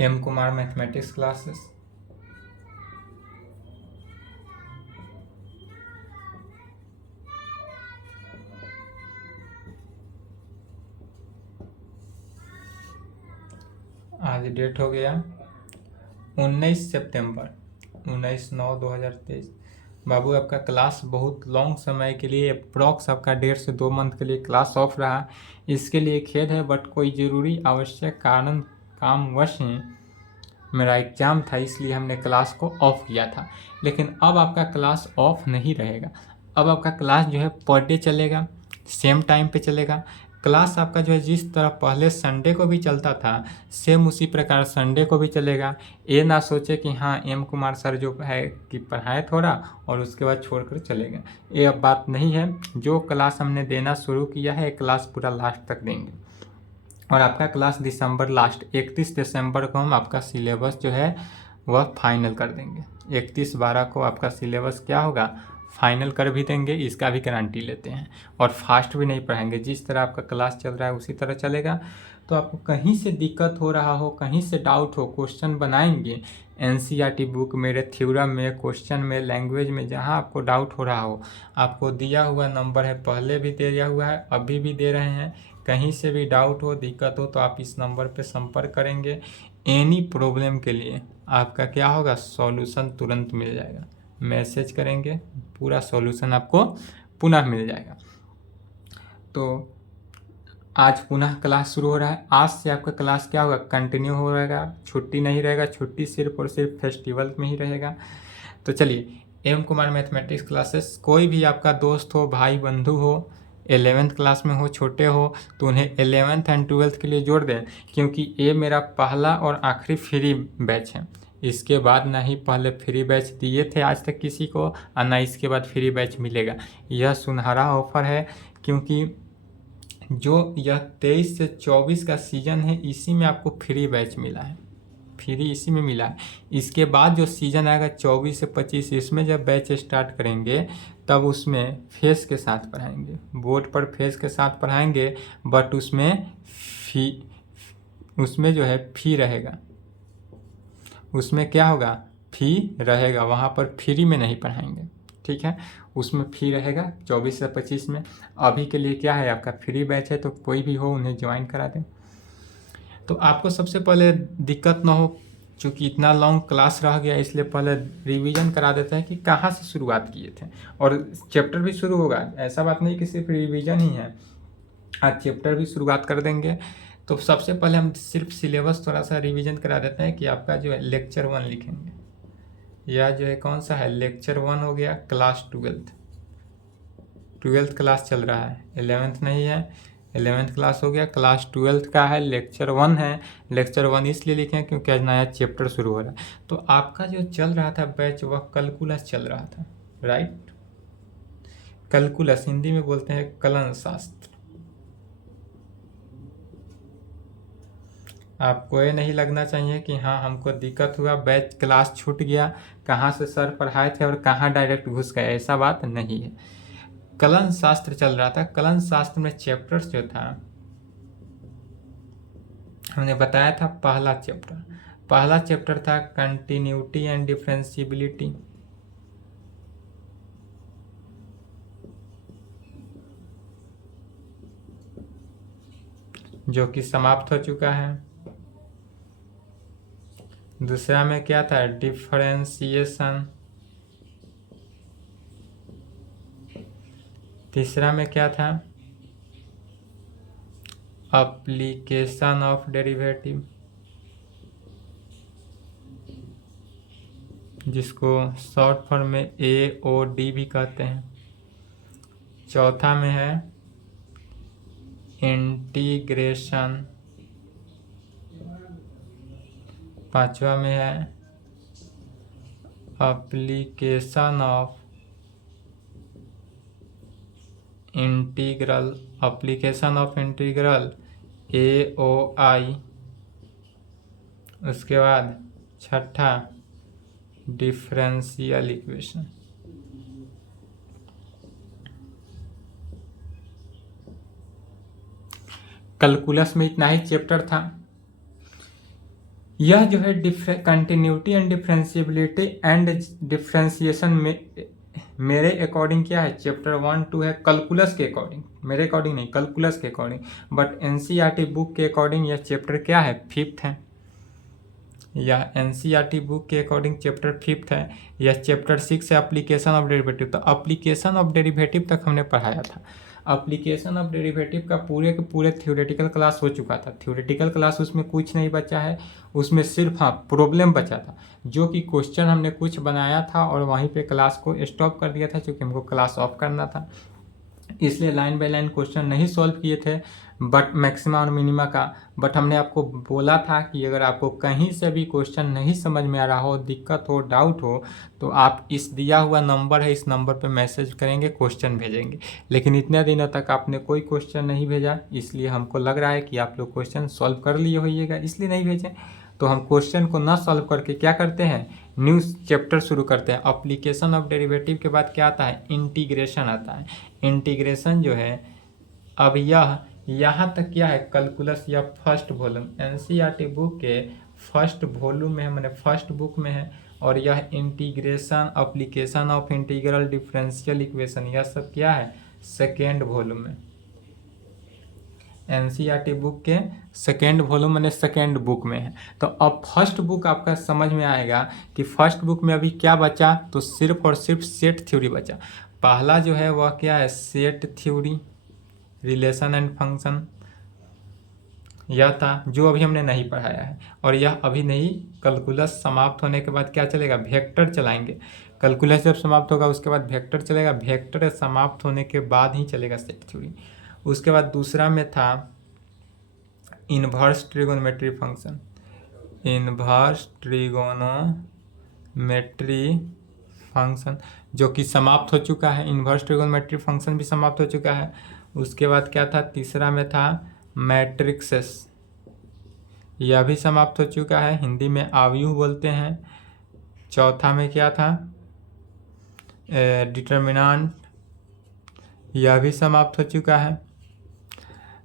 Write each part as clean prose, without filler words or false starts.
M Kumar mathematics classes. आज date हो गया 19 सितंबर, 19/9/2023। बाबू आपका क्लास बहुत लॉन्ग समय के लिए अप्रॉक्स आपका 1.5 से 2 मंथ के लिए क्लास ऑफ रहा। इसके लिए खेद है, बट कोई ज़रूरी आवश्यक कारण कामवश ही मेरा एग्ज़ाम था, इसलिए हमने क्लास को ऑफ किया था। लेकिन अब आपका क्लास ऑफ नहीं रहेगा। अब आपका क्लास जो है पर डे चलेगा, सेम टाइम पे चलेगा। क्लास आपका जो है जिस तरह पहले संडे को भी चलता था, सेम उसी प्रकार संडे को भी चलेगा। ये ना सोचे कि हाँ एम कुमार सर जो है कि पढ़ाए थोड़ा और उसके बाद छोड़कर चले गए, ये अब बात नहीं है। जो क्लास हमने देना शुरू किया है, क्लास पूरा लास्ट तक देंगे। और आपका क्लास दिसंबर लास्ट 31 दिसंबर को हम आपका सिलेबस जो है वह फाइनल कर देंगे। 31/12 को आपका सिलेबस क्या होगा, फाइनल कर भी देंगे, इसका भी गारंटी लेते हैं। और फास्ट भी नहीं पढ़ाएंगे, जिस तरह आपका क्लास चल रहा है उसी तरह चलेगा। तो आपको कहीं से दिक्कत हो रहा हो, कहीं से डाउट हो, क्वेश्चन बनाएंगे एनसीईआरटी बुक, मेरे थ्योरम में, क्वेश्चन में, लैंग्वेज में, जहाँ आपको डाउट हो रहा हो, आपको दिया हुआ नंबर है, पहले भी दे दिया हुआ है, अभी भी दे रहे हैं। कहीं से भी डाउट हो, दिक्कत हो तो आप इस नंबर पे संपर्क करेंगे। एनी प्रॉब्लम के लिए आपका क्या होगा, सॉल्यूशन तुरंत मिल जाएगा। मैसेज करेंगे, पूरा सॉल्यूशन आपको पुनः मिल जाएगा। तो आज पुनः क्लास शुरू हो रहा है। आज से आपका क्लास क्या होगा, कंटिन्यू हो रहेगा, छुट्टी नहीं रहेगा। छुट्टी सिर्फ और सिर्फ फेस्टिवल में ही रहेगा। तो चलिए, एम कुमार मैथमेटिक्स क्लासेस, कोई भी आपका दोस्त हो, भाई बंधु हो, 11th क्लास में हो, छोटे हो, तो उन्हें 11th एंड 12th के लिए जोड़ दें, क्योंकि ये मेरा पहला और आखिरी फ्री बैच है। इसके बाद ना ही पहले फ्री बैच दिए थे आज तक किसी को, और ना इसके बाद फ्री बैच मिलेगा। यह सुनहरा ऑफर है, क्योंकि जो यह 23 से 24 का सीजन है, इसी में आपको फ्री बैच मिला है, फ्री इसी में मिला है। इसके बाद जो सीजन आएगा 24 से 25, इसमें जब बैच स्टार्ट करेंगे तब उसमें फेस के साथ पढ़ाएंगे, बोर्ड पर फेस के साथ पढ़ाएंगे, बट उसमें जो है फी रहेगा। उसमें क्या होगा, फी रहेगा, वहाँ पर फ्री में नहीं पढ़ाएंगे, ठीक है। उसमें फी रहेगा 24 से 25 में। अभी के लिए क्या है, आपका फ्री बैच है, तो कोई भी हो उन्हें ज्वाइन करा दें। तो आपको सबसे पहले दिक्कत ना हो, चूँकि इतना लॉन्ग क्लास रह गया, इसलिए पहले रिवीजन करा देते हैं कि कहाँ से शुरुआत किए थे। और चैप्टर भी शुरू होगा, ऐसा बात नहीं कि सिर्फ रिवीजन ही है, आज चैप्टर भी शुरुआत कर देंगे। तो सबसे पहले हम सिर्फ सिलेबस थोड़ा सा रिवीजन करा देते हैं कि आपका जो है लेक्चर 1 लिखेंगे। यह जो है कौन सा है, लेक्चर 1 हो गया, क्लास 12th क्लास चल रहा है, 11th नहीं है। 11th क्लास हो गया, क्लास 12th का है, लेक्चर 1 है। लेक्चर 1 इसलिए लिखें क्योंकि आज नया चैप्टर शुरू हो रहा है। तो आपका जो चल रहा था बैच, वह कैलकुलस चल रहा था, राइट। कैलकुलस हिंदी में बोलते हैं कलन शास्त्र। आपको ये नहीं लगना चाहिए कि हाँ हमको दिक्कत हुआ, बैच क्लास छूट गया, कहाँ से सर पढ़ाए थे और कहाँ डायरेक्ट घुस गए, ऐसा बात नहीं है। कलन शास्त्र चल रहा था। कलन शास्त्र में चैप्टर्स जो था, हमने बताया था पहला चैप्टर था कंटिन्यूटी एंड डिफरेंशियबिलिटी, जो कि समाप्त हो चुका है। दूसरा में क्या था, डिफरेंशिएशन। तीसरा में क्या था, एप्लीकेशन ऑफ डेरिवेटिव, जिसको शॉर्ट फॉर्म में AOD भी कहते हैं। चौथा में है इंटीग्रेशन। पांचवा में है एप्लीकेशन ऑफ इंटीग्रल, AOI। उसके बाद छठा डिफरेंशियल इक्वेशन। कैलकुलस में इतना ही चैप्टर था। यह जो है continuity and differentiability and differentiation में मेरे अकॉर्डिंग क्या है, चैप्टर 1-2 है कैलकुलस के अकॉर्डिंग, मेरे अकॉर्डिंग नहीं, कैलकुलस के अकॉर्डिंग। बट एनसीईआरटी बुक के अकॉर्डिंग यह चैप्टर क्या है, 5th है। यह एनसीईआरटी बुक के अकॉर्डिंग चैप्टर 5th है। यह चैप्टर 6 है, एप्लीकेशन ऑफ डेरिवेटिव। तो एप्लीकेशन ऑफ डेरिवेटिव तक हमने पढ़ाया था। एप्लीकेशन ऑफ डेरिवेटिव का पूरे के पूरे थ्योरेटिकल क्लास हो चुका था। थ्योरेटिकल क्लास उसमें कुछ नहीं बचा है, उसमें सिर्फ हाँ प्रॉब्लम बचा था, जो कि क्वेश्चन हमने कुछ बनाया था और वहीं पे क्लास को स्टॉप कर दिया था, क्योंकि हमको क्लास ऑफ करना था। इसलिए लाइन बाय लाइन क्वेश्चन नहीं सॉल्व किए थे, बट मैक्सिमा और मिनिमा का। बट हमने आपको बोला था कि अगर आपको कहीं से भी क्वेश्चन नहीं समझ में आ रहा हो, दिक्कत हो, डाउट हो, तो आप इस दिया हुआ नंबर है, इस नंबर पे मैसेज करेंगे, क्वेश्चन भेजेंगे। लेकिन इतने दिनों तक आपने कोई क्वेश्चन नहीं भेजा, इसलिए हमको लग रहा है कि आप लोग क्वेश्चन सॉल्व कर लिए होइएगा, इसलिए नहीं भेजें। तो हम क्वेश्चन को ना सॉल्व करके क्या करते हैं, न्यू चैप्टर शुरू करते हैं। एप्लीकेशन ऑफ डेरिवेटिव के बाद क्या आता है, इंटीग्रेशन आता है। इंटीग्रेशन जो है, अब यह यहाँ तक क्या है, कैलकुलस या फर्स्ट वॉल्यूम एनसीईआरटी बुक के फर्स्ट वॉल्यूम में है, मैंने फर्स्ट बुक में है। और यह integration, application of integral differential equation, यह सब क्या है, सेकेंड वॉल्यूम में। एनसीईआरटी बुक के सेकेंड वॉल्यूम मैंने सेकेंड बुक में है। तो अब फर्स्ट बुक आपका समझ में आएगा कि फर्स्ट बुक में अभी क्या बचा, तो सिर्फ और सिर्फ सेट थ्योरी बचा। पहला जो है वह क्या है, set theory, relation and function, यह था जो अभी हमने नहीं पढ़ाया है। और यह अभी नहीं, कैलकुलस समाप्त होने के बाद क्या चलेगा, वेक्टर चलाएंगे। कैलकुलस जब समाप्त होगा उसके बाद वेक्टर चलेगा, वेक्टर समाप्त होने के बाद ही चलेगा सेट थ्योरी। उसके बाद दूसरा में था inverse trigonometry function, inverse trigonometry function, जो कि समाप्त हो चुका है। इन्वर्स ट्रिगोनोमेट्री फंक्शन भी समाप्त हो चुका है। उसके बाद क्या था, तीसरा में था मैट्रिक्सेस, यह भी समाप्त हो चुका है, हिंदी में आव्यूह बोलते हैं। चौथा में क्या था, डिटर्मिनेंट, यह भी समाप्त हो चुका है।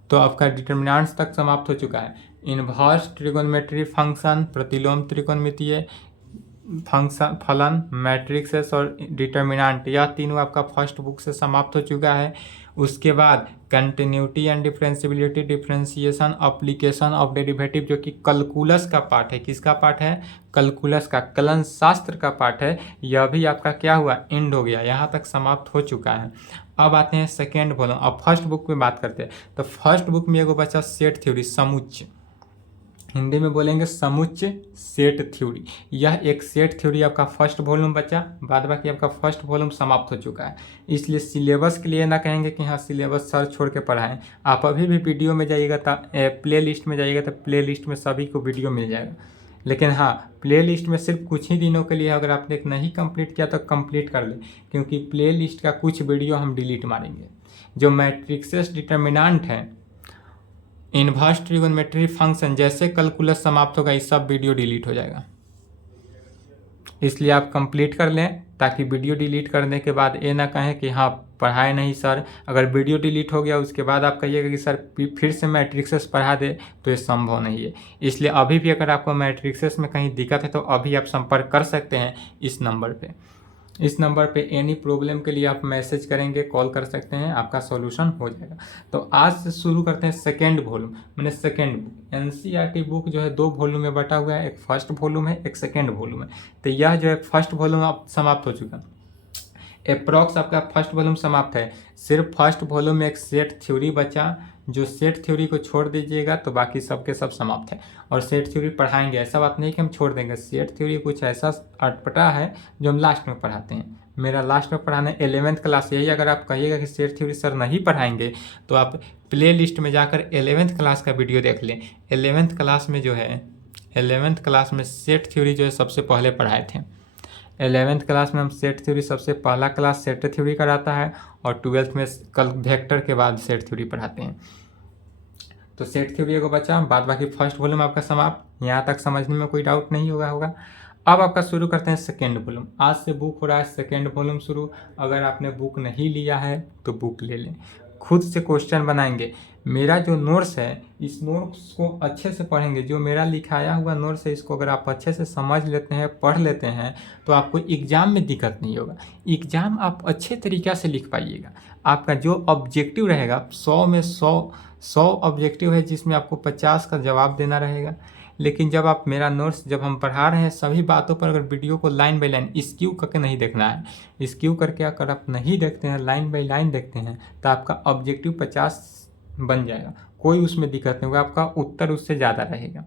तो आपका डिटर्मिनेंट्स तक समाप्त हो चुका है। इन्वर्स ट्रिगोनोमेट्री फंक्शन, प्रतिलोम त्रिकोणमितीय फंक्शन, फलन, मैट्रिक्सेस और डिटर्मिनेंट, यह तीनों आपका फर्स्ट बुक से समाप्त हो चुका है। उसके बाद continuity and differentiability, differentiation, application of derivative, जो कि कैलकुलस का पार्ट है। किसका पार्ट है, कैलकुलस का, कलन शास्त्र का पार्ट है। यह भी आपका क्या हुआ, एंड हो गया, यहाँ तक समाप्त हो चुका है। अब आते हैं सेकेंड वॉल्यूम। अब फर्स्ट बुक में बात करते हैं। तो फर्स्ट बुक में एगो बचा सेट थ्योरी, समुच्चय, हिंदी में बोलेंगे समुच्चय सेट थ्योरी। यह एक सेट थ्योरी आपका फर्स्ट वॉल्यूम बचा, बाद बाकी आपका फर्स्ट वॉल्यूम समाप्त हो चुका है। इसलिए सिलेबस के लिए ना कहेंगे कि हाँ सिलेबस सर छोड़ के पढ़ाएं। आप अभी भी वीडियो में जाइएगा, प्ले लिस्ट में जाइएगा, तो प्ले लिस्ट में सभी को वीडियो मिल जाएगा। लेकिन हाँ, प्ले लिस्ट में सिर्फ कुछ ही दिनों के लिए, अगर आपने नहीं कंप्लीट किया तो कंप्लीट कर ले, क्योंकि प्ले लिस्ट का कुछ वीडियो हम डिलीट मारेंगे। जो मैट्रिक्सेस, डिटर्मिनेंट है, इन्वर्स ट्रिगोनोमेट्री फंक्शन, जैसे कैलकुलस समाप्त होगा ये सब वीडियो डिलीट हो जाएगा। इसलिए आप कंप्लीट कर लें, ताकि वीडियो डिलीट करने के बाद ये ना कहें कि हाँ पढ़ाए नहीं सर। अगर वीडियो डिलीट हो गया उसके बाद आप कहिएगा कि सर फिर से मैट्रिक्सेस पढ़ा दे, तो ये संभव नहीं है। इसलिए अभी भी अगर आपको मैट्रिक्सेस में कहीं दिक्कत है तो अभी आप संपर्क कर सकते हैं इस नंबर पे। इस नंबर पे एनी प्रॉब्लम के लिए आप मैसेज करेंगे, कॉल कर सकते हैं, आपका सॉल्यूशन हो जाएगा। तो आज से शुरू करते हैं सेकेंड वॉल्यूम, मैंने सेकेंड बुक। एनसीईआरटी बुक जो है 2 वॉल्यूम में बटा हुआ है, एक फर्स्ट वॉल्यूम है, एक सेकेंड वॉल्यूम है। तो यह जो है फर्स्ट वॉल्यूम अब समाप्त हो चुका, अप्रॉक्स आपका फर्स्ट वॉल्यूम समाप्त है। सिर्फ फर्स्ट वॉल्यूम में एक सेट थ्योरी बचा, जो सेट थ्योरी को छोड़ दीजिएगा तो बाकी सबके सब समाप्त है। और सेट थ्योरी पढ़ाएंगे, ऐसा बात नहीं कि हम छोड़ देंगे। सेट थ्योरी कुछ ऐसा अटपटा है जो हम लास्ट में पढ़ाते हैं। मेरा लास्ट में पढ़ाना 11th क्लास, यही अगर आप कहिएगा कि सेट थ्योरी सर नहीं पढ़ाएंगे तो आप प्ले लिस्ट में जाकर 11th क्लास का वीडियो देख लें। 11th क्लास में जो है, 11th क्लास में सेट थ्योरी जो है सबसे पहले पढ़ाए थे। 11th क्लास में हम सेट थ्योरी, सबसे पहला क्लास सेट थ्योरी कराता है, और 12th में कल वेक्टर के बाद सेट थ्योरी पढ़ाते हैं। तो सेट थ्योरी को बचा, बाद बाकी फर्स्ट वॉल्यूम आपका समाप्त। यहाँ तक समझने में कोई डाउट नहीं होगा। अब आपका शुरू करते हैं सेकेंड वॉल्यूम। आज से बुक हो रहा है सेकेंड वॉल्यूम शुरू। अगर आपने बुक नहीं लिया है तो बुक ले लें, खुद से क्वेश्चन बनाएंगे। मेरा जो नोट्स है इस नोट्स को अच्छे से पढ़ेंगे, जो मेरा लिखाया हुआ नोट्स है इसको अगर आप अच्छे से समझ लेते हैं, पढ़ लेते हैं, तो आपको एग्ज़ाम में दिक्कत नहीं होगा। एग्ज़ाम आप अच्छे तरीक़े से लिख पाइएगा। आपका जो ऑब्जेक्टिव रहेगा 100 में 100 ऑब्जेक्टिव है जिसमें आपको 50 का जवाब देना रहेगा। लेकिन जब आप मेरा नोट्स जब हम पढ़ा रहे हैं सभी बातों पर अगर वीडियो को लाइन बाय लाइन स्क्यू करके नहीं देखना है, स्क्यू करके अगर आप नहीं देखते हैं, लाइन बाय लाइन देखते हैं, तो आपका ऑब्जेक्टिव 50 बन जाएगा, कोई उसमें दिक्कत नहीं होगा, आपका उत्तर उससे ज़्यादा रहेगा।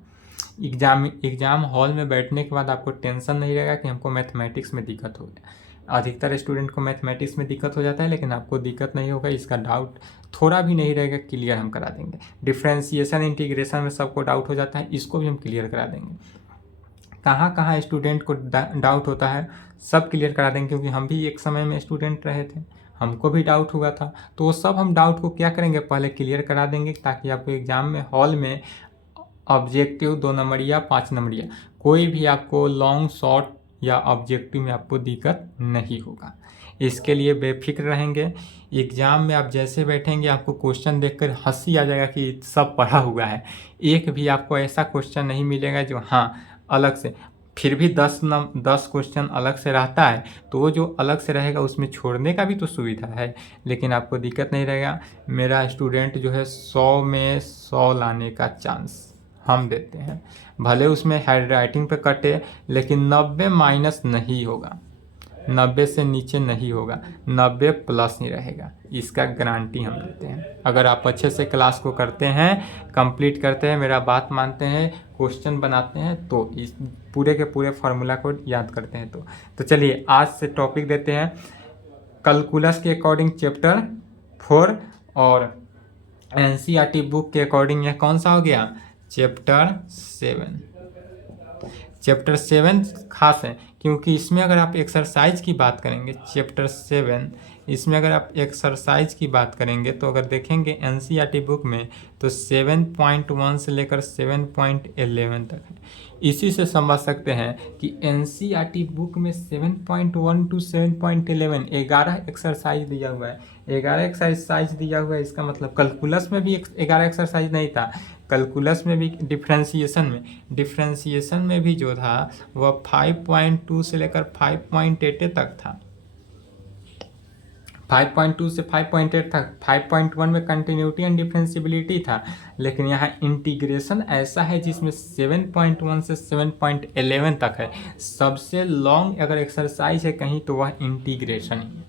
एग्ज़ाम हॉल में बैठने के बाद आपको टेंशन नहीं रहेगा कि हमको मैथमेटिक्स में दिक्कत हो गया। अधिकतर स्टूडेंट को मैथमेटिक्स में दिक्कत हो जाता है, लेकिन आपको दिक्कत नहीं होगा, इसका डाउट थोड़ा भी नहीं रहेगा, क्लियर हम करा देंगे। डिफ्रेंशिएशन इंटीग्रेशन में सबको डाउट हो जाता है, इसको भी हम क्लियर करा देंगे। कहाँ कहाँ स्टूडेंट को डाउट होता है सब क्लियर करा देंगे, क्योंकि हम भी एक समय में स्टूडेंट रहे थे, हमको भी डाउट हुआ था। तो वो सब हम डाउट को क्या करेंगे, पहले क्लियर करा देंगे, ताकि आपको एग्ज़ाम में हॉल में ऑब्जेक्टिव 2 नंबरिया 5 नंबरिया कोई भी आपको लॉन्ग शॉर्ट या ऑब्जेक्टिव में आपको दिक्कत नहीं होगा। इसके लिए बेफिक्र रहेंगे। एग्ज़ाम में आप जैसे बैठेंगे आपको क्वेश्चन देखकर हंसी आ जाएगा कि सब पढ़ा हुआ है। एक भी आपको ऐसा क्वेश्चन नहीं मिलेगा जो अलग से, फिर भी 10 क्वेश्चन अलग से रहता है, तो वो जो अलग से रहेगा उसमें छोड़ने का भी तो सुविधा है, लेकिन आपको दिक्कत नहीं रहेगा। मेरा स्टूडेंट जो है 100 में 100 लाने का चांस हम देते हैं, भले उसमें हैंड राइटिंग पे कटे, लेकिन 90 माइनस नहीं होगा, 90 से नीचे नहीं होगा, 90 प्लस ही रहेगा, इसका गारंटी हम देते हैं। अगर आप अच्छे से क्लास को करते हैं, कंप्लीट करते हैं, मेरा बात मानते हैं, क्वेश्चन बनाते हैं, तो इस पूरे के पूरे फार्मूला को याद करते हैं। तो चलिए आज से टॉपिक देते हैं कैलकुलस के अकॉर्डिंग चैप्टर 4 और एनसीईआरटी बुक के अकॉर्डिंग यह कौन सा हो गया, चैप्टर 7। चैप्टर 7 खास है क्योंकि इसमें अगर आप एक्सरसाइज की बात करेंगे, चैप्टर 7 इसमें अगर आप एक्सरसाइज की बात करेंगे तो अगर देखेंगे एनसीईआरटी बुक में तो 7.1 से लेकर 7.11 तक है। इसी से समझ सकते हैं कि एनसीईआरटी बुक में 7.1 टू 7.11 11 एक्सरसाइज दिया हुआ है। 11 एक्सरसाइज दिया हुआ है, इसका मतलब कैलकुलस में भी 11 एक्सरसाइज नहीं था, कैलकुलस में भी डिफ्रेंशिएशन में भी जो था वह 5.2 से लेकर 5.8 तक था, 5.2 से 5.8 तक। 5.1 में कंटिन्यूटी एंड डिफरेंशिबिलिटी था, लेकिन यहाँ इंटीग्रेशन ऐसा है जिसमें 7.1 से 7.11 तक है। सबसे लॉन्ग अगर एक्सरसाइज है कहीं तो वह इंटीग्रेशन ही है।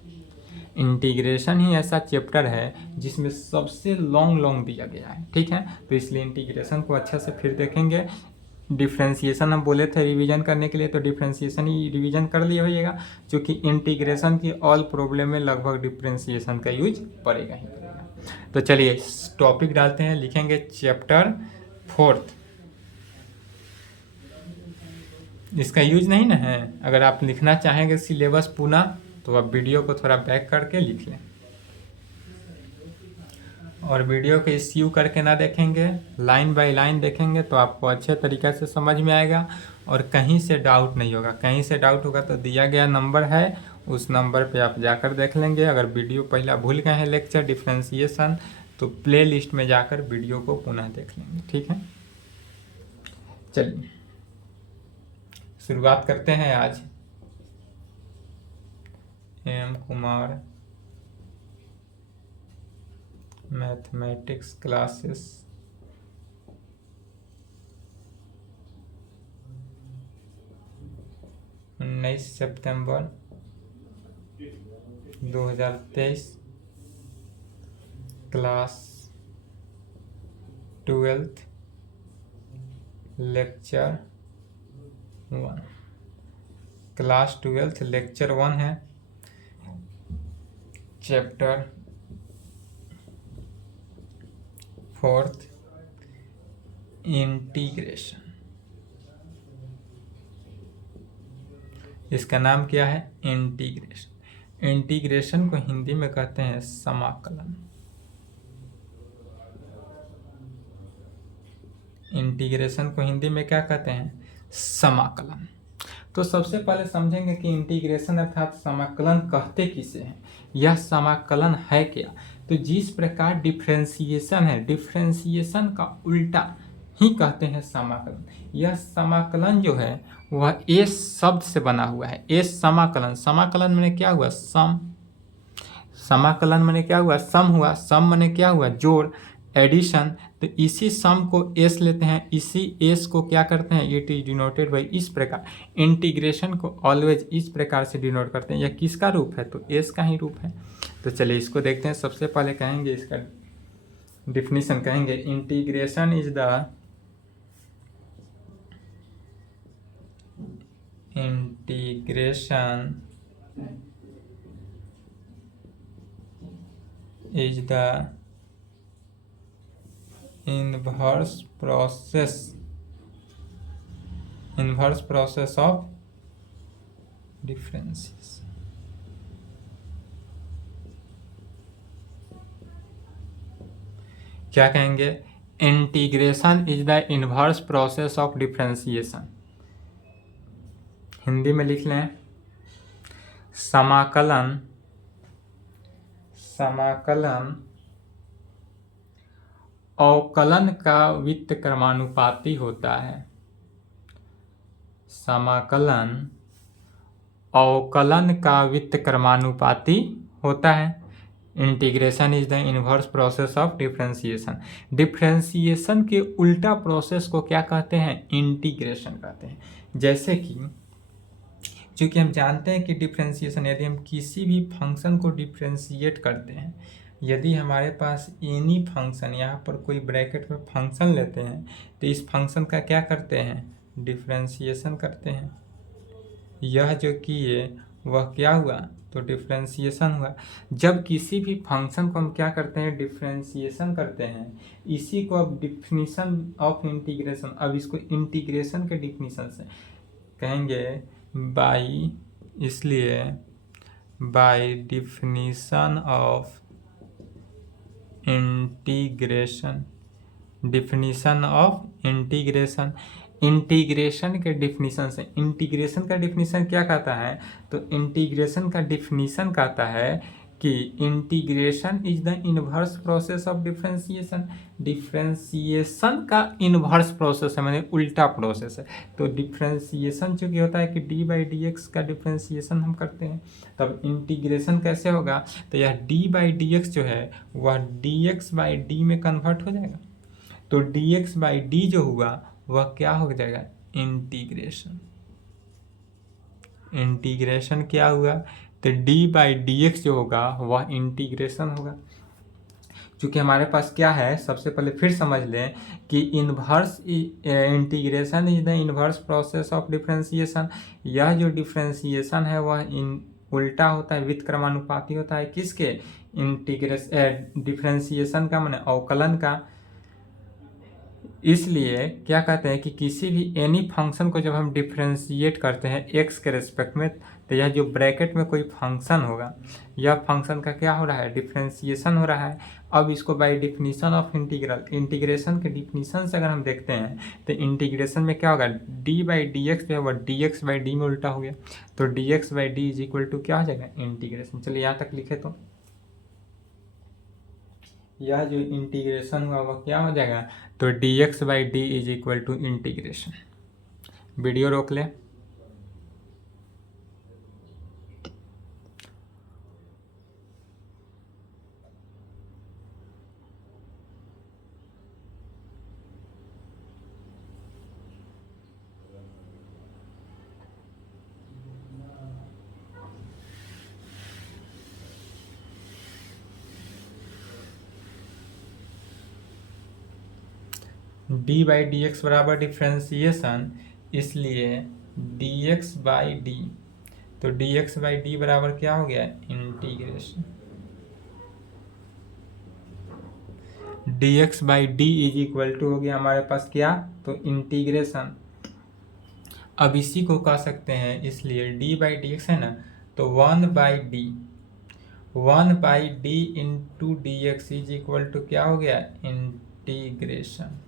इंटीग्रेशन ही ऐसा चैप्टर है जिसमें सबसे लॉन्ग दिया गया है, ठीक है। तो इसलिए इंटीग्रेशन को अच्छे से फिर देखेंगे। डिफ्रेंशिएशन हम बोले थे रिवीजन करने के लिए, तो डिफ्रेंशिएशन ही रिवीजन कर लिए होइएगा, क्योंकि इंटीग्रेशन की ऑल प्रॉब्लम में लगभग डिफ्रेंशिएशन का यूज पड़ेगा ही पड़ेगा। तो चलिए टॉपिक डालते हैं, लिखेंगे चैप्टर 4। इसका यूज नहीं ना है, अगर आप लिखना चाहेंगे सिलेबस पुनः तो आप वीडियो को थोड़ा बैक करके लिख लें, और वीडियो को स्क्यू करके ना देखेंगे, लाइन बाय लाइन देखेंगे तो आपको अच्छे तरीक़े से समझ में आएगा और कहीं से डाउट नहीं होगा। कहीं से डाउट होगा तो दिया गया नंबर है, उस नंबर पे आप जाकर देख लेंगे। अगर वीडियो पहला भूल गए हैं लेक्चर डिफ्रेंशिएशन, तो प्ले लिस्ट में जाकर वीडियो को पुनः देख लेंगे, ठीक है। चलिए शुरुआत करते हैं। आज एम कुमार मैथमेटिक्स क्लासेस सितंबर 2023 class 12th lecture 1, class 12th lecture 1 है, चैप्टर 4 इंटीग्रेशन। इसका नाम क्या है, इंटीग्रेशन। इंटीग्रेशन को हिंदी में कहते हैं समाकलन। इंटीग्रेशन को हिंदी में क्या कहते हैं, समाकलन। तो सबसे पहले समझेंगे कि इंटीग्रेशन अर्थात समाकलन कहते किसे हैं, यह समाकलन है क्या। तो जिस प्रकार डिफ्रेंसिएशन है, डिफ्रेंसिएशन का उल्टा ही कहते हैं समाकलन। यह समाकलन जो है वह एस शब्द से बना हुआ है। एस समाकलन, समाकलन मैंने क्या हुआ, सम, समाकलन मैंने क्या हुआ, सम हुआ, सम मैंने क्या हुआ, जोड़, एडिशन। तो इसी सम को एस लेते हैं, इसी एस को क्या करते हैं, इट इज डिनोटेड बाई, इस प्रकार। इंटीग्रेशन को ऑलवेज इस प्रकार से डिनोट करते हैं। यह किसका रूप है, तो एस का ही रूप है। तो चलिए इसको देखते हैं। सबसे पहले कहेंगे इसका डिफिनीशन, कहेंगे integration is the integration is the inverse process of differences। क्या कहेंगे, integration is the inverse process of differentiation. Hindi में लिख लें, समाकलन, समाकलन अवकलन का व्युत्क्रमानुपाती होता है। समाकलन अवकलन का व्युत्क्रमानुपाती होता है। Integration is the inverse process of differentiation. Differentiation के उल्टा प्रोसेस को क्या कहते हैं, इंटीग्रेशन कहते हैं। जैसे कि चूँकि हम जानते हैं कि डिफ्रेंसिएशन, यदि हम किसी भी फंक्शन को डिफ्रेंशिएट करते हैं, यदि हमारे पास एनी फंक्शन, यहाँ पर कोई ब्रैकेट में फंक्शन लेते हैं, तो इस फंक्शन का क्या करते हैं, डिफ्रेंशिएशन करते हैं। यह जो किए वह क्या हुआ, तो डिफ्रेंशिएशन हुआ। जब किसी भी फंक्शन को हम क्या करते हैं, डिफ्रेंशिएशन करते हैं, इसी को अब डिफिनीशन ऑफ इंटीग्रेशन, अब इसको इंटीग्रेशन के डिफिनीशन से कहेंगे बाई, इसलिए by definition of integration, definition of integration, integration के डिफिनीशन से। इंटीग्रेशन का डिफिनीशन क्या कहता है, तो इंटीग्रेशन का डिफिनीशन कहता है कि integration is the inverse process of differentiation. Differentiation का इनवर्स प्रोसेस है, माने उल्टा प्रोसेस है। तो डिफ्रेंसिएशन चूँकि होता है कि डी बाई डी एक्स का डिफ्रेंसिएशन हम करते हैं, तब इंटीग्रेशन कैसे होगा, तो यह डी बाई डी एक्स जो है वह डी एक्स बाई डी में कन्वर्ट हो जाएगा। तो डी एक्स बाई डी जो हुआ वह क्या हो जाएगा, इंटीग्रेशन। इंटीग्रेशन क्या हुआ, तो डी बाई डी एक्स जो होगा वह इंटीग्रेशन होगा। क्योंकि हमारे पास क्या है, सबसे पहले फिर समझ लें कि inverse integration is the inverse process of differentiation. यह जो डिफ्रेंसिएशन है वह उल्टा होता है, व्युत्क्रमानुपाती होता है किसके, डिफ्रेंसिएशन का, माने अवकलन का। इसलिए क्या कहते हैं कि किसी भी एनी फंक्शन को जब हम डिफ्रेंशिएट करते हैं एक्स के रेस्पेक्ट में, तो यह जो ब्रैकेट में कोई फंक्शन होगा, यह फंक्शन का क्या हो रहा है, डिफ्रेंशिएशन हो रहा है। अब इसको by definition of integral, integration के डिफिनीशन से अगर हम देखते हैं तो इंटीग्रेशन में क्या होगा, डी बाई डी एक्स जो है वह डी एक्स बाई डी में उल्टा हो गया। तो d x by d is equal to क्या हो जाएगा, इंटीग्रेशन। चलिए यहाँ तक लिखे, तो यह जो इंटीग्रेशन हुआ वह क्या हो जाएगा, तो d x by d is equal to integration. Video रोक लें। डी बाई डी एक्स बराबर डिफ्रेंसिएशन, इसलिए डी एक्स बाई डी, तो डी एक्स बाई डी बराबर क्या हो गया, integration. D x by d is equal to हो गया हमारे पास क्या, तो इंटीग्रेशन। अब इसी को कह सकते हैं, इसलिए डी बाई डी एक्स है ना, तो one by d, one by d into d x is equal to क्या हो गया, integration.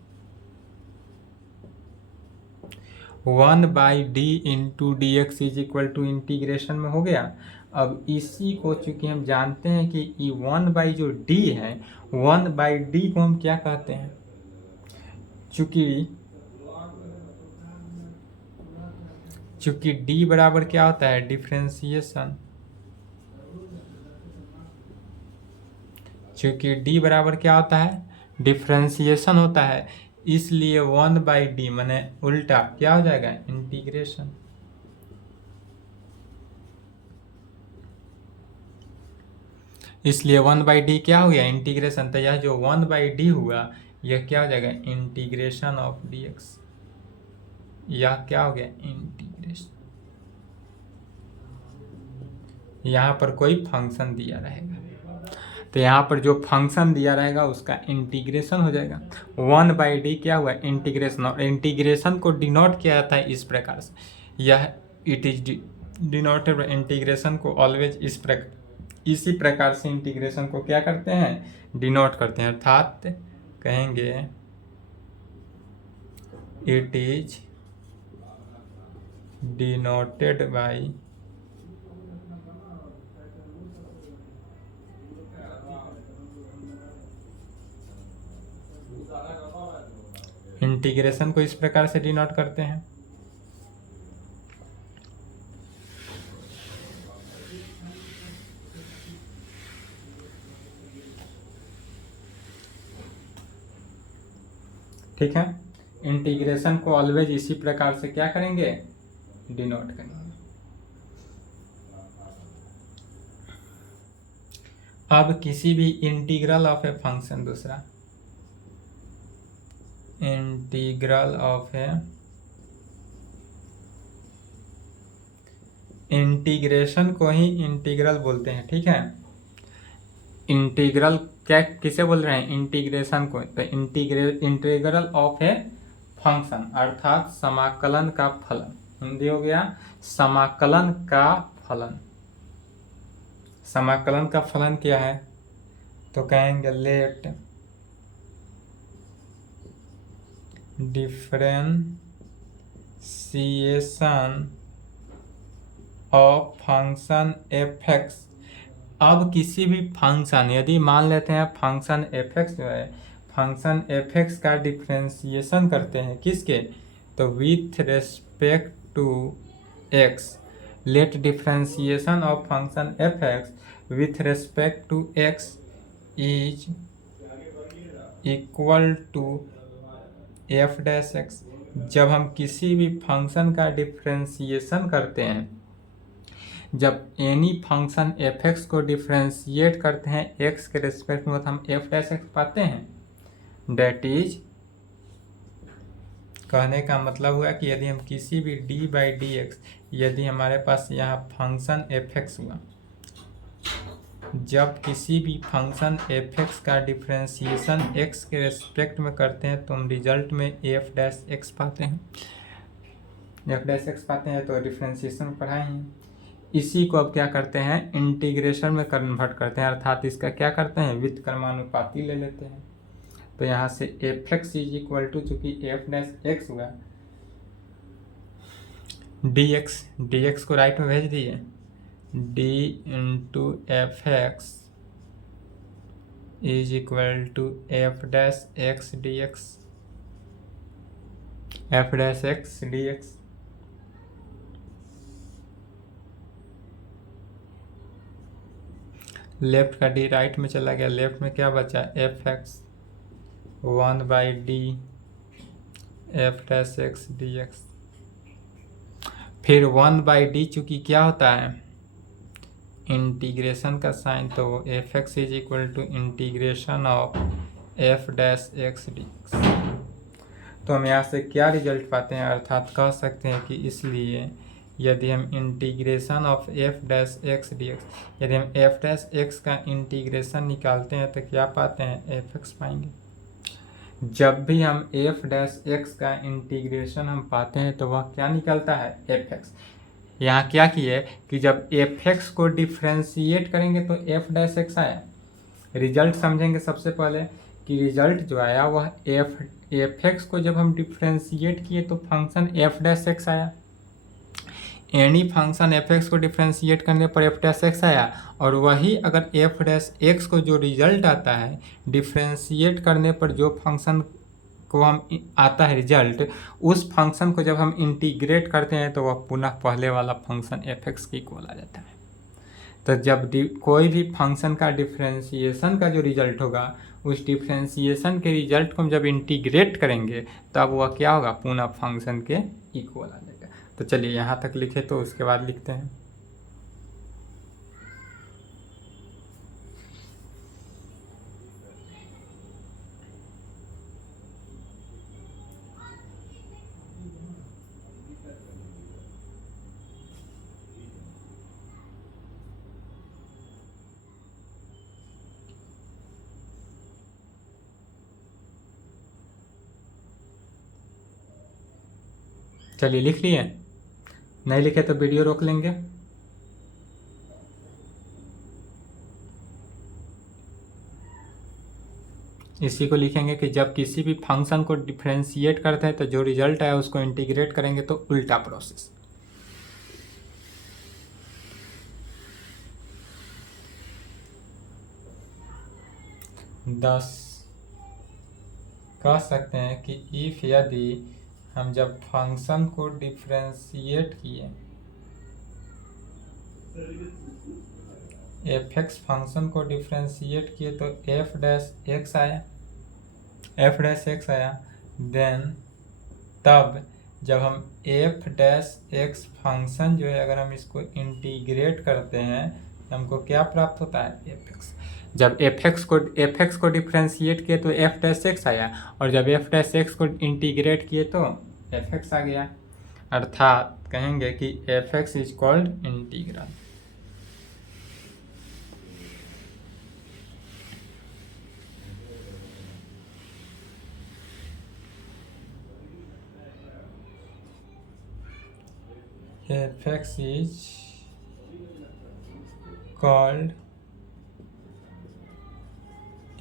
One by d into d x is equal to integration में हो गया। अब इसी को चूंकि हम जानते हैं कि ई 1/d जो डी है, 1/d को हम क्या कहते हैं, चूंकि d बराबर क्या होता है, डिफ्रेंसिएशन, चूंकि d बराबर क्या होता है, डिफ्रेंसिएशन होता है, इसलिए 1/d माने उल्टा क्या हो जाएगा, इंटीग्रेशन। इसलिए 1/d क्या हो गया, इंटीग्रेशन। तो यह जो 1/d हुआ यह क्या हो जाएगा, इंटीग्रेशन ऑफ dx, यह क्या हो गया, इंटीग्रेशन। यहाँ पर कोई फंक्शन दिया रहेगा, तो यहाँ पर जो फंक्शन दिया रहेगा उसका इंटीग्रेशन हो जाएगा। 1/d क्या हुआ, इंटीग्रेशन, और इंटीग्रेशन को डिनोट किया जाता है इस प्रकार से, यह इट इज डिनोटेड इंटीग्रेशन को ऑलवेज इसी प्रकार से इंटीग्रेशन को क्या करते हैं, डिनोट करते हैं, अर्थात कहेंगे it is denoted by integration को इस प्रकार से डिनोट करते हैं। ठीक है, इंटीग्रेशन को ऑलवेज इसी प्रकार से क्या करेंगे, डिनोट करेंगे। अब किसी भी इंटीग्रल ऑफ ए फंक्शन, दूसरा इंटीग्रल ऑफ ए, इंटीग्रेशन को ही इंटीग्रल बोलते हैं। ठीक है, इंटीग्रल क्या किसे बोल रहे हैं, इंटीग्रेशन को। तो इंटीग्रल ऑफ ए फंक्शन अर्थात समाकलन का फलन, हिंदी हो गया समाकलन का फलन। समाकलन का फलन क्या है, तो कहेंगे let differentiation of function f x. अब किसी भी फंक्शन, यदि मान लेते हैं फंक्शन एफ एक्स जो है, फंक्शन एफ एक्स का डिफ्रेंशिएशन करते हैं किसके, तो with respect to x, let differentiation of function f x with respect to x is equal to f dash x. जब हम किसी भी फंक्शन का डिफ्रेंशिएशन करते हैं, जब एनी फंक्शन एफ एक्स को डिफ्रेंशिएट करते हैं एक्स के रिस्पेक्ट में, तो हम एफ डैश एक्स पाते हैं। डेट इज, कहने का मतलब हुआ कि यदि हम किसी भी d/dx, यदि हमारे पास यहाँ फंक्शन एफ एक्स हुआ, जब किसी भी फंक्शन एफ एक्स का डिफ्रेंशिएशन एक्स के रेस्पेक्ट में करते हैं तो हम रिजल्ट में एफ डैश एक्स पाते हैं, एफ डैश एक्स पाते हैं। तो डिफ्रेंशिएशन पढ़ाए हैं, इसी को अब क्या करते हैं, इंटीग्रेशन में कन्वर्ट करते हैं, अर्थात इसका क्या करते हैं, व्युत्क्रमानुपाती ले लेते हैं। तो यहाँ से f x is equal to, चूंकि एफ डैश एक्स हुआ, डी एक्स को राइट में भेज दिए, d into f x is equal to f dash x d x, f dash x d x. Left का d राइट में चला गया, लेफ्ट में क्या बचा, f x 1/d f dash x d x. फिर 1/d चूंकि क्या होता है, इंटीग्रेशन का साइन, तो f x is equal to integration of f dash x d x. तो हम यहाँ से क्या रिजल्ट पाते हैं, अर्थात कह सकते हैं कि इसलिए यदि हम integration of f dash x d x, यदि हम एफ डैश एक्स का इंटीग्रेशन निकालते हैं तो क्या पाते हैं, एफ एक्स पाएंगे। जब भी हम एफ डैश एक्स का इंटीग्रेशन हम पाते हैं तो वह क्या निकलता है, एफ एक्स। यहाँ क्या किए कि जब एफ एक्स को डिफ्रेंशिएट करेंगे तो एफ डैश एक्स आया। रिजल्ट समझेंगे सबसे पहले कि रिजल्ट जो आया वह एफ एक्स को जब हम डिफ्रेंशिएट किए तो फंक्शन एफ डैश एक्स आया। एनी फंक्शन एफ एक्स को डिफ्रेंशिएट करने पर एफ डैश एक्स आया, और वही अगर एफ डैश एक्स को जो रिजल्ट आता है डिफ्रेंशिएट करने पर जो फंक्शन को हम आता है रिजल्ट, उस फंक्शन को जब हम इंटीग्रेट करते हैं तो वह पुनः पहले वाला फंक्शन एफ एक्स के इक्वल आ जाता है। तो जब कोई भी फंक्शन का डिफ्रेंशिएशन का जो रिजल्ट होगा, उस डिफ्रेंशिएशन के रिजल्ट को हम जब इंटीग्रेट करेंगे तब वह क्या होगा, पुनः फंक्शन के इक्वल आ जाएगा। तो चलिए यहाँ तक लिखे, तो उसके बाद लिखते हैं चलिए लिख लिए, नहीं लिखे तो वीडियो रोक लेंगे। इसी को लिखेंगे कि जब किसी भी फंक्शन को डिफ्रेंशिएट करते हैं तो जो रिजल्ट है उसको इंटीग्रेट करेंगे तो उल्टा प्रोसेस। दस कह सकते हैं कि इफ यदि हम जब फंक्शन को डिफ्रेंशिएट किए, एफ एक्स फंक्शन को डिफ्रेंशिएट किए तो एफ डैश एक्स आया, एफ डैश एक्स आया, देन तब जब हम एफ डैश एक्स फंक्शन जो है अगर हम इसको इंटीग्रेट करते हैं तो हमको क्या प्राप्त होता है, एफ एक्स। जब एफ एक्स को डिफ्रेंशिएट किए तो एफ डैश एक्स आया, और जब एफ डैश एक्स को इंटीग्रेट किए तो एफ एक्स आ गया। अर्थात कहेंगे कि f x is called integral. F x is called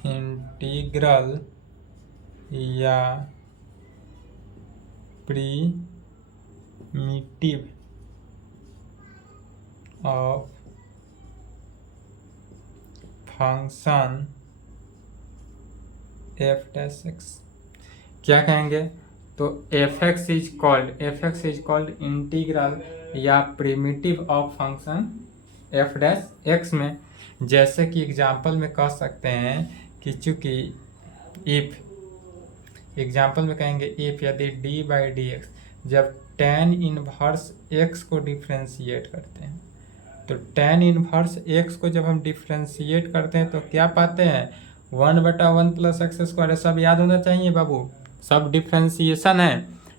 integral या primitive of function f dash x. क्या कहेंगे, तो f x is called integral या primitive of function f dash x में। जैसे कि एग्जाम्पल में कह सकते हैं कि चूंकि इफ, एग्जाम्पल में कहेंगे इफ यदि डी बाई डी एक्स, जब tan इनवर्स एक्स को डिफ्रेंशिएट करते हैं तो tan इनवर्स एक्स को जब हम डिफ्रेंशिएट करते हैं तो क्या पाते हैं, 1/1 प्लस एक्स स्क्वायर। सब याद होना चाहिए बाबू, सब डिफ्रेंशिएशन है।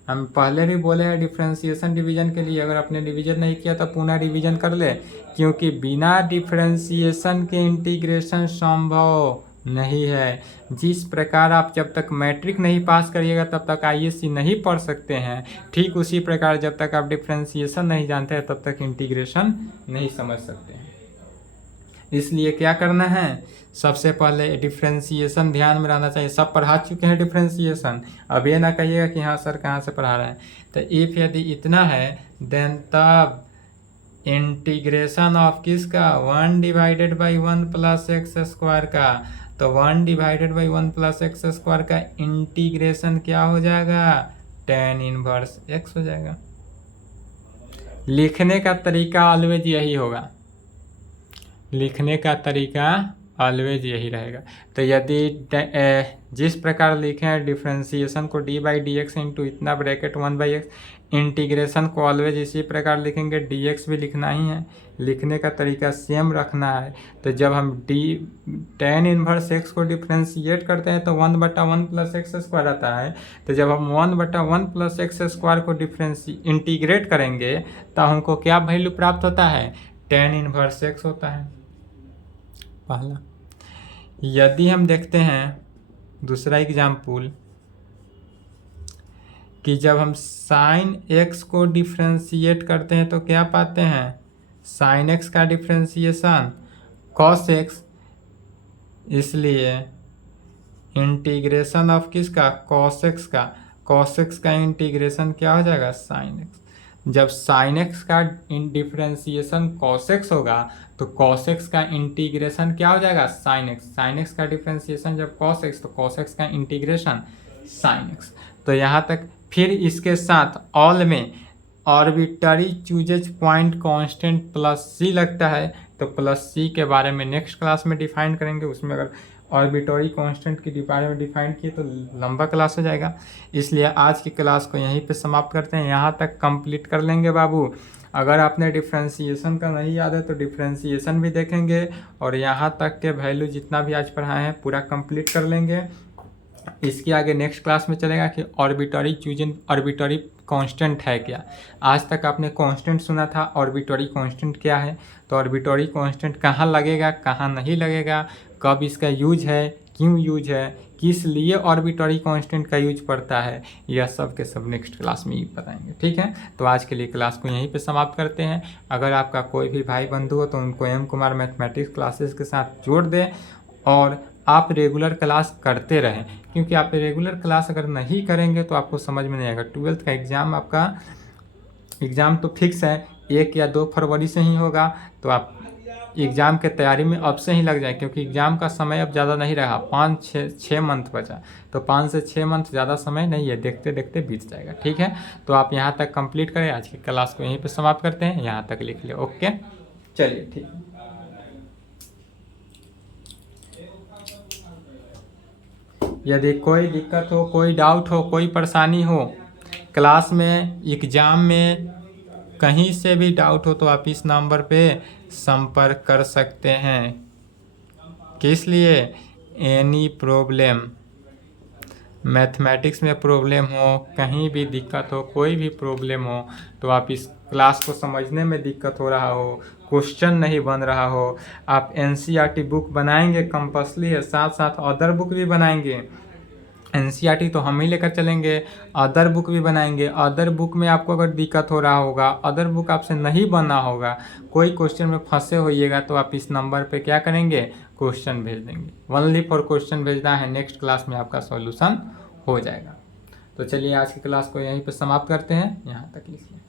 हम पहले भी बोले हैं डिफ्रेंशिएशन डिवीजन के लिए, अगर आपने डिवीजन नहीं किया तो पुनः रिवीजन कर ले, क्योंकि बिना डिफ्रेंशिएशन के इंटीग्रेशन संभव नहीं है। जिस प्रकार आप जब तक मैट्रिक नहीं पास करिएगा तब तक आईएससी नहीं पढ़ सकते हैं, ठीक उसी प्रकार जब तक आप डिफ्रेंशिएशन नहीं जानते हैं तब तक इंटीग्रेशन नहीं समझ सकते हैं। इसलिए क्या करना है, सबसे पहले डिफ्रेंशिएशन ध्यान में रहना चाहिए। सब पढ़ा चुके हैं डिफ्रेंशिएशन, अब ये ना कहिएगा कि हाँ सर कहाँ से पढ़ा रहे हैं। तो इफ यदि इतना है देन तब इंटीग्रेशन ऑफ किसका, 1/1 प्लस एक्स स्क्वायर का। तो 1/1 प्लस एक्स स्क्वायर का इंटीग्रेशन क्या हो जाएगा, tan इनवर्स एक्स हो जाएगा। लिखने का तरीका ऑलवेज यही होगा, लिखने का तरीका ऑलवेज यही रहेगा। तो यदि जिस प्रकार लिखे हैं डिफ्रेंशिएशन को D by d x into इतना ब्रैकेट 1/x, इंटीग्रेशन को ऑलवेज इसी प्रकार लिखेंगे, dx भी लिखना ही है, लिखने का तरीका सेम रखना है। तो जब हम tan इनवर्स x को डिफ्रेंशिएट करते हैं तो 1/1 प्लस एक्स स्क्वायर आता है। तो जब हम 1/1 प्लस एक्स स्क्वायर को इंटीग्रेट करेंगे तो हमको क्या वैल्यू प्राप्त होता है, tan इनवर्स x होता है पहला। यदि हम देखते हैं दूसरा एग्जाम्पल कि जब हम साइन x को डिफ्रेंशिएट करते हैं तो क्या पाते हैं, साइन x का डिफ्रेंशिएशन cos x, इसलिए इंटीग्रेशन ऑफ किसका, cos x का इंटीग्रेशन क्या हो जाएगा, साइन x। जब साइन एक्स का डिफरेंशिएशन कॉस एक्स होगा तो कॉस एक्स का इंटीग्रेशन क्या हो जाएगा, साइन एक्स। साइन एक्स का डिफरेंशिएशन जब कॉस एक्स, तो कॉस एक्स का इंटीग्रेशन साइन एक्स। तो यहाँ तक। फिर इसके साथ ऑल में arbitrary chooses point constant plus c लगता है, तो प्लस सी के बारे में नेक्स्ट क्लास में डिफाइन करेंगे। उसमें अगर आर्बिट्ररी कांस्टेंट के बारे में डिफाइन किए तो लंबा क्लास हो जाएगा, इसलिए आज की क्लास को यहीं पे समाप्त करते हैं। यहाँ तक कंप्लीट कर लेंगे बाबू। अगर आपने डिफ्रेंशिएशन का नहीं याद है तो डिफ्रेंशिएशन भी देखेंगे, और यहाँ तक के वैल्यू जितना भी आज पढ़ाए हैं पूरा कंप्लीट कर लेंगे। इसके आगे नेक्स्ट क्लास में चलेगा कि आर्बिट्ररी चूजन आर्बिट्ररी कांस्टेंट है क्या। आज तक आपने कांस्टेंट सुना था, आर्बिट्ररी कांस्टेंट क्या है, तो आर्बिट्ररी कांस्टेंट कहाँ लगेगा कहाँ नहीं लगेगा, कब इसका यूज है, क्यों यूज है, किस लिए आर्बिट्ररी कांस्टेंट का यूज पड़ता है, यह सब के सब नेक्स्ट क्लास में ही बताएंगे। ठीक है, तो आज के लिए क्लास को यहीं पे समाप्त करते हैं। अगर आपका कोई भी भाई बंधु हो तो उनको एम कुमार मैथमेटिक्स क्लासेस के साथ जोड़ दें, और आप रेगुलर क्लास करते रहें, क्योंकि आप रेगुलर क्लास अगर नहीं करेंगे तो आपको समझ में नहीं आएगा। 12th का एग्ज़ाम, आपका एग्ज़ाम तो फिक्स है 1 या 2 फरवरी से ही होगा, तो आप एग्ज़ाम के तैयारी में अब से ही लग जाए, क्योंकि एग्ज़ाम का समय अब ज़्यादा नहीं रहा, 5-6 मंथ बचा, तो 5 से 6 मंथ ज़्यादा समय नहीं है, देखते देखते बीत जाएगा। ठीक है, तो आप यहाँ तक कंप्लीट करें। आज की क्लास को यहीं पे समाप्त करते हैं, यहाँ तक लिख लिया। ओके, चलिए ठीक है। यदि कोई दिक्कत हो, कोई डाउट हो, कोई परेशानी हो क्लास में, एग्ज़ाम में, कहीं से भी डाउट हो तो आप इस नंबर पे संपर्क कर सकते हैं। किस लिए, एनी प्रॉब्लम, मैथमेटिक्स में प्रॉब्लम हो, कहीं भी दिक्कत हो, कोई भी प्रॉब्लम हो, तो आप इस क्लास को समझने में दिक्कत हो रहा हो, क्वेश्चन नहीं बन रहा हो, आप एनसीईआरटी बुक बनाएंगे कंपल्सरी है, साथ साथ अदर बुक भी बनाएंगे। एनसीईआरटी तो हम ही लेकर चलेंगे, अदर बुक भी बनाएंगे। अदर बुक में आपको अगर दिक्कत हो रहा होगा, अदर बुक आपसे नहीं बना होगा, कोई क्वेश्चन में फंसे होइएगा, तो आप इस नंबर पे क्या करेंगे, क्वेश्चन भेज देंगे। ओनली फॉर क्वेश्चन भेजना है, नेक्स्ट क्लास में आपका सॉल्यूशन हो जाएगा। तो चलिए आज की क्लास को यहीं पे समाप्त करते हैं, यहाँ तक लिखिए।